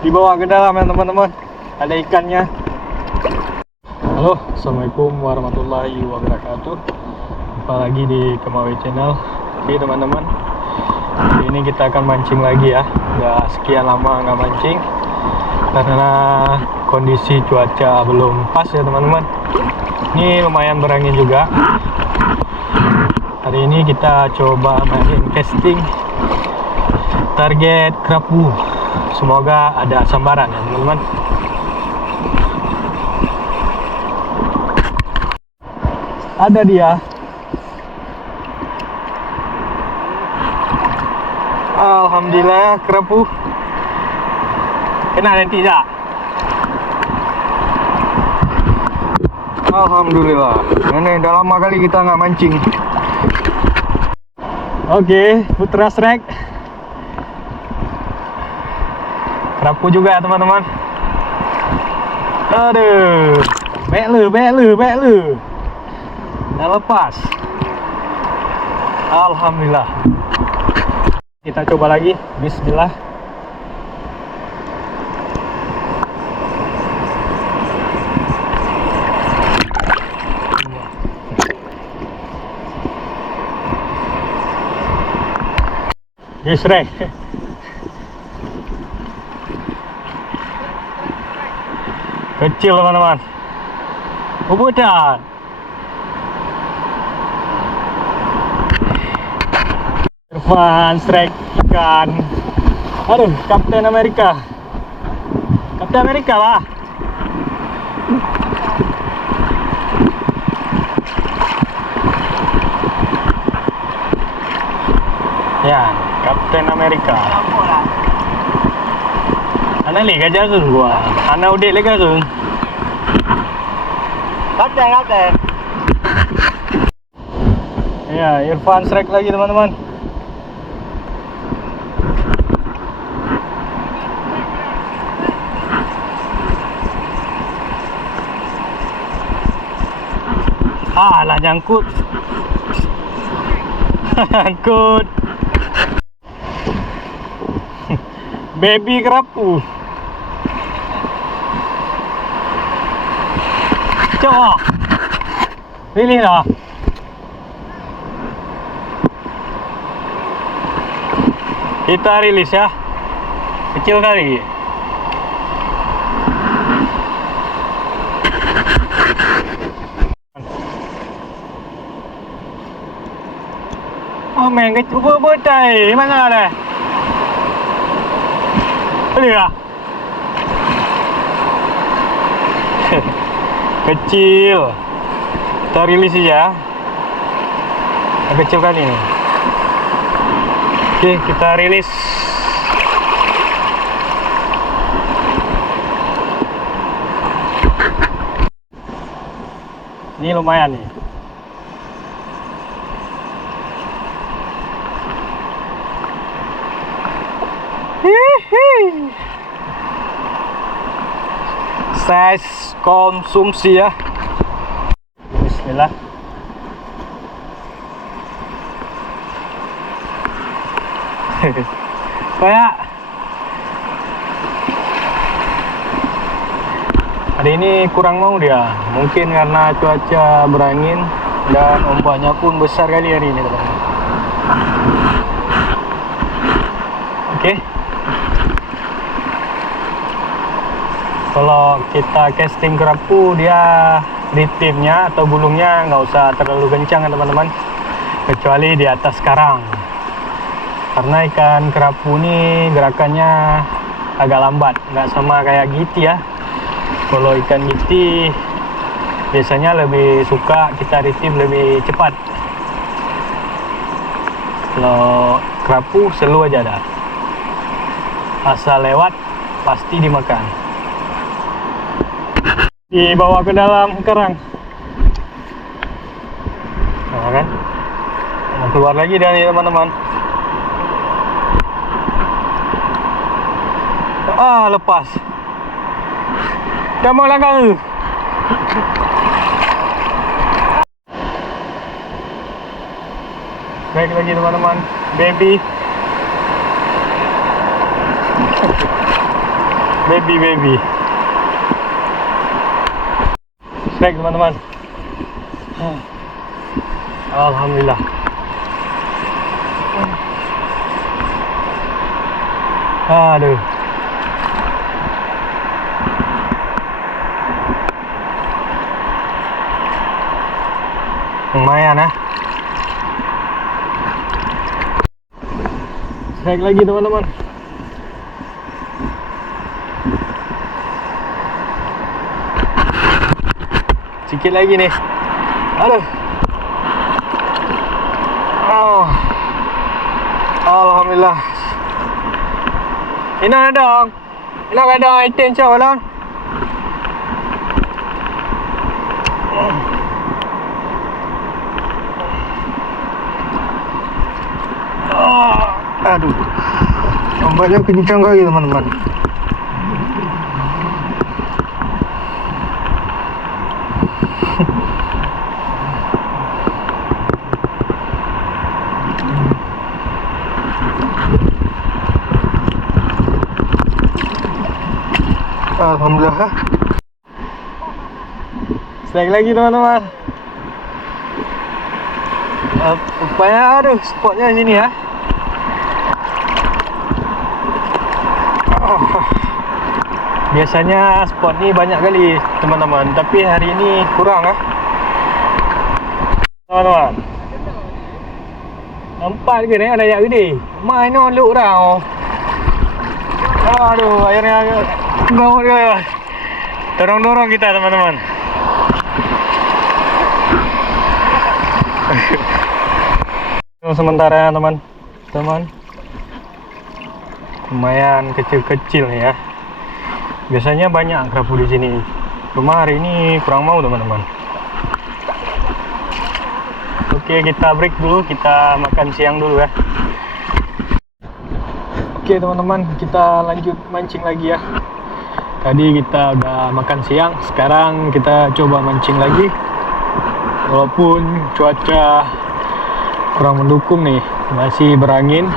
Dibawa ke dalam ya teman-teman, ada ikannya. Halo, assalamualaikum warahmatullahi wabarakatuh. Jumpa lagi di Kemawi Channel. Oke teman-teman, hari ini kita akan mancing lagi ya. Udah sekian lama nggak mancing karena kondisi cuaca belum pas ya teman-teman. Ini lumayan berangin juga. Hari ini kita coba main casting target kerapu. Semoga ada sambaran ya teman-teman. Ada dia. Alhamdulillah kerapu. Kena nanti tak? Alhamdulillah. Ini udah lama kali kita nggak mancing. Oke, Putra Strike. Kerapu juga ya teman-teman. Aduh, bek lu. Udah lepas. Alhamdulillah. Kita coba lagi. Bismillah. Strike. Kecil teman-teman. Ubutan. Irfan strike ikan. Aduh, Kapten Amerika. Kapten Amerika lah. Ya, Kapten Amerika. Anak lega jarang gua. Anak udah lega jarang. Kapten. Ya, Irfan strike lagi teman-teman. Lah nyangkut. Nyangkut. Baby kerapu. Coba. Pilih lah. Kita rilis ya. Kecil kali. Oh, main kecil betai. Mana ada? Boleh lah. Kecil. Kita rilis saja. Kecil kali ini. Oke, kita rilis. Ini lumayan nih. Size konsumsi ya. Bismillah. Kayak hari ini kurang mau dia. Mungkin karena cuaca berangin dan ombaknya pun besar kali hari ini teman-teman. Oke. Kalau kita casting kerapu, dia ritmenya atau gulungnya nggak usah terlalu kencang ya teman-teman, kecuali di atas karang, karena ikan kerapu ini gerakannya agak lambat, nggak sama kayak giti ya. Kalau ikan giti biasanya lebih suka kita ritm lebih cepat. Kalau kerapu slow aja dah, asal lewat pasti dimakan. Dibawa ke dalam karang. Nah kan, mau keluar lagi dari teman-teman. Lepas. Dah mau langgar. Baik lagi teman-teman, baby. baby. Strike teman-teman. Alhamdulillah. Aduh. Lumayan ya. Strike lagi teman-teman. Sikit lagi nih. Aduh. Oh. Alhamdulillah. Ini dong. Ini ada item cawalan. Aduh, ombaknya kencang kali teman-teman. Alhamdulillah. Strike lagi teman-teman. Rupanya aduh spotnya sini ya. Biasanya spot ni banyak kali teman-teman, tapi hari ini kurang ah. Teman-teman, nampak ke ni ada yang gede. Main on look round. Aduh, akhirnya bangun dia. Dorong-dorong kita teman-teman. Sementara teman-teman. Lumayan kecil-kecil nih ya. Biasanya banyak kerapu di sini. Cuma hari ini kurang mau teman-teman. Oke, kita break dulu, kita makan siang dulu ya. Oke teman-teman, kita lanjut mancing lagi ya. Tadi kita udah makan siang, sekarang kita coba mancing lagi. Walaupun cuaca kurang mendukung nih, masih berangin.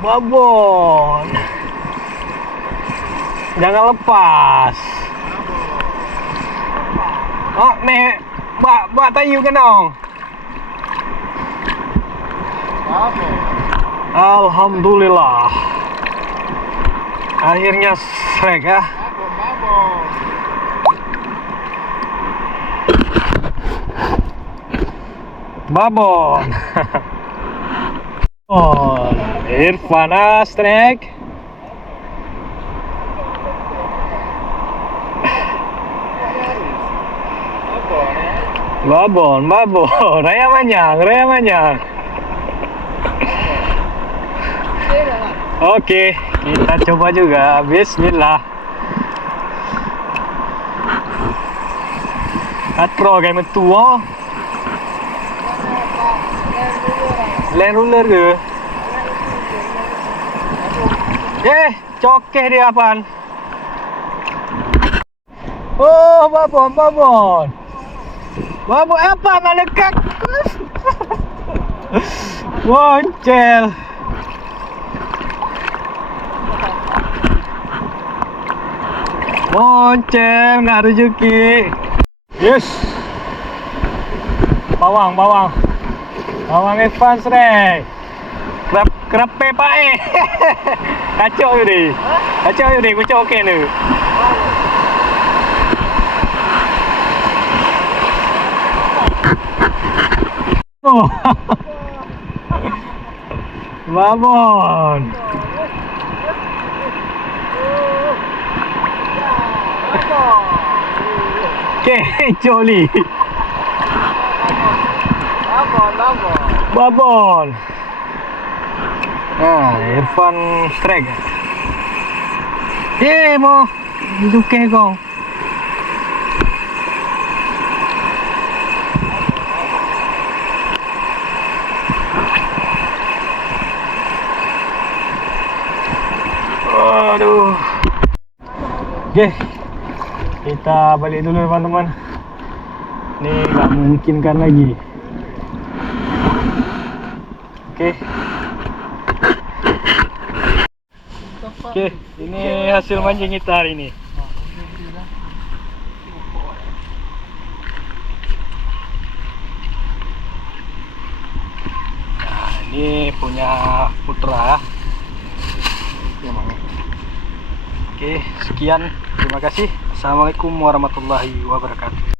Babon. Jangan lepas. Oh, nih, buat tayu ke dong. Alhamdulillah. Akhirnya strike ya. Babon. Oh, Irfan strike. Babon, raya manyang. Oke, kita coba juga. Bismillah. Atro kayak metua. Land ruler ke? Cokeh dia apaan? Oh, babon. Babon apa melekat? Boncel. Boncel, nggak rezeki. Yes. Bawang. Bawang Irfan strike. Kerape pak Kacau ni. Kucuk okey ni. Oh. Babon. Joli. Babon. Irfan strike. Mo duke kau. Aduh. Oke, kita balik dulu teman-teman. Ini nggak memungkinkan lagi. Oke, ini hasil mancing kita hari ini. Nah, ini punya Putra. Oke, sekian. Terima kasih. Assalamualaikum warahmatullahi wabarakatuh.